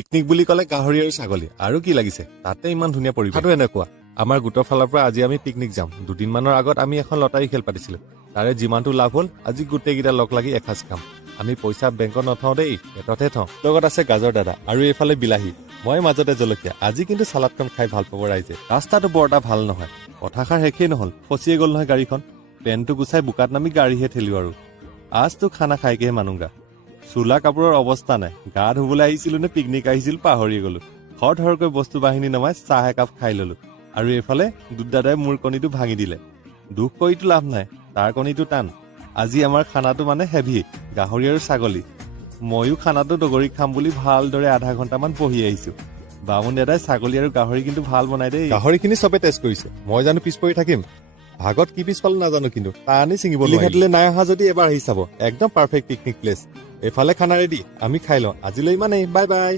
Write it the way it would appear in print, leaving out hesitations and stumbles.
picnic বুলি ক'লে গাহৰি আৰু ছাগলী আৰু কি লাগিছে তাতে ইমান ধুনীয়া পৰিৱেশটো এনেকুৱা আমাৰ গোটৰ ফালৰ পৰা আজি আমি পিকনিক যাম দুদিনমানৰ আগত আমি এখন লটাৰী খেল পাতিছিলো তাৰে যিমানটো লাভ হ'ল আজি গোটেইকেইটা লগ লাগি এসাঁজ খাম আমি পইচা বেংকত নথওঁ দেই পেটতহে থওঁ লগত আছে গাজৰ দাদা আৰু এইফালে বিলাহী মই মাজতে জলকীয়া আজি কিন্তু চালাডখন খাই ভাল পাব ৰাইজে ৰাস্তাটো বৰ এটা ভাল নহয় কথাষাৰ শেষেই নহ'ল ফচিয়ে গ'ল নহয় গাড়ীখন পেনটো গুচাই বোকাত নামি গাড়ীহে ঠেলিও আৰু আজটো খানা খাইকেহে মানুহ চোলা কাপোৰৰ অৱস্থা নাই গা ধুবলৈ আহিছিলো নে পিকনিক আহিছিল পাহৰি গলো খৰধৰকৈ বস্তু বাহিনী নমাই চাহ একাপ খাই ললো আৰু এইফালে দুদাদাই মোৰ কণীটো ভাঙি দিলে দুখ কৰিতো লাভ নাই তাৰ কণীটো টান আজি আমাৰ খানাটো মানে হেভি গাহৰি আৰু ছাগলী ময়ো খানাটো দগৰি খাম বুলি ভালদৰে আধা ঘণ্টামান বহি আহিছো বামুণ দাদাই ছাগলী আৰু গাহৰি কিন্তু ভাল বনাই দেই গাহৰিখিনি চবে টেষ্ট কৰিছে মই জানো পিছ পৰি থাকিম ভাগত কি পিছ পালে নাজানো কিন্তু টানি ছিঙিব নোৱাৰিলে নাই অহা যদি এবাৰ আহি চাব একদম পাৰফেক্ট পিকনিক প্লেচ এইফালে খানা ৰেডি আমি খাই লওঁ আজিলৈ ইমানেই বাই বাই